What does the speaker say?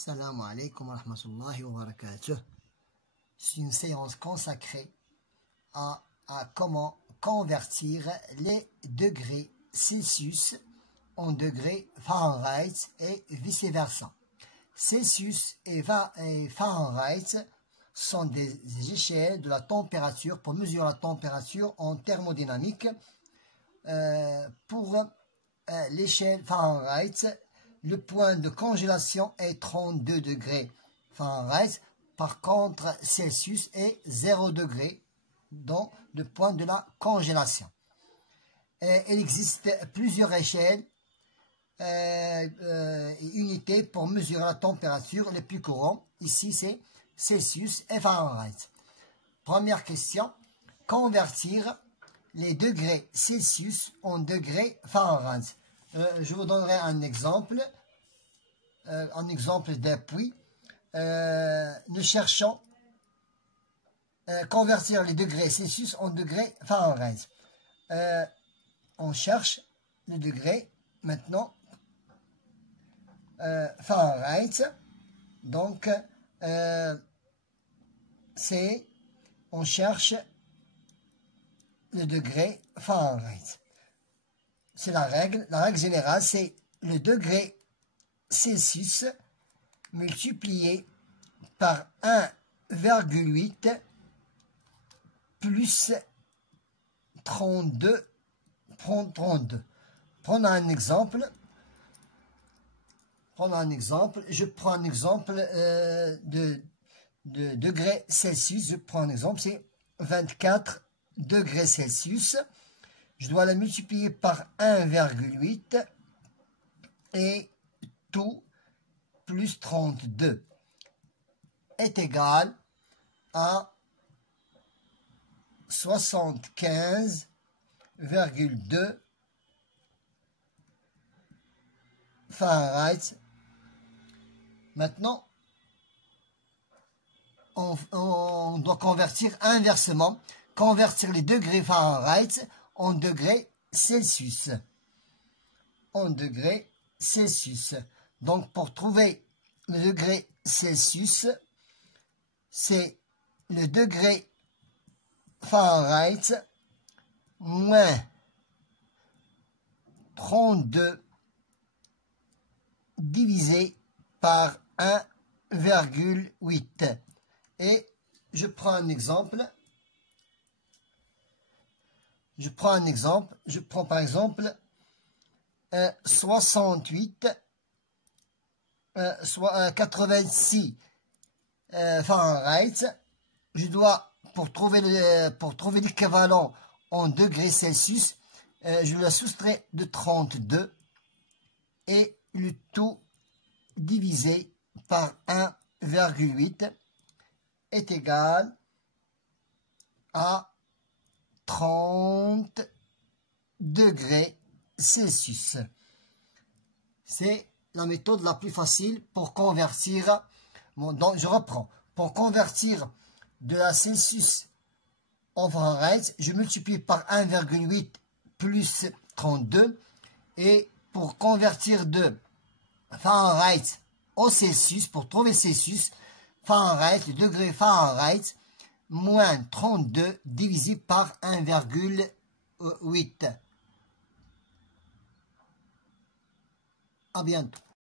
Salam alaikum wa rahmatullahi wa barakatuh. C'est une séance consacrée à comment convertir les degrés Celsius en degrés Fahrenheit et vice-versa. Celsius et Fahrenheit sont des échelles de la température pour mesurer la température en thermodynamique. Pour l'échelle Fahrenheit, le point de congélation est 32 degrés Fahrenheit. Par contre, Celsius est 0 degré dans le point de la congélation. Il existe plusieurs échelles et unités pour mesurer la température. Les plus courants, ici, c'est Celsius et Fahrenheit. Première question, convertir les degrés Celsius en degrés Fahrenheit. Je vous donnerai un exemple d'appui. Nous cherchons convertir les degrés Celsius en degrés Fahrenheit. On cherche les degrés maintenant Fahrenheit. Donc, on cherche le degré Fahrenheit. C'est la règle. La règle générale, c'est le degré Celsius multiplié par 1,8 plus 32. Prenons un exemple. Je prends un exemple de degrés Celsius. Je prends un exemple, c'est 24 degrés Celsius. Je dois la multiplier par 1,8 et tout plus 32 est égal à 75,2 Fahrenheit. Maintenant, on doit convertir inversement, convertir les degrés Fahrenheit en degrés Celsius. Donc, pour trouver le degré Celsius, c'est le degré Fahrenheit moins 32 divisé par 1,8. Et je prends un exemple. Je prends par exemple 86 Fahrenheit. Je dois, pour trouver l'équivalent en degrés Celsius, je la soustrais de 32 et le tout divisé par 1,8 est égal à 30 degrés Celsius. C'est la méthode la plus facile pour convertir. Donc, je reprends. Pour convertir de la Celsius en Fahrenheit, je multiplie par 1,8 plus 32. Et pour convertir de Fahrenheit au Celsius, pour trouver Celsius, Fahrenheit, le degré Fahrenheit, moins 32 divisé par 1,8. À bientôt.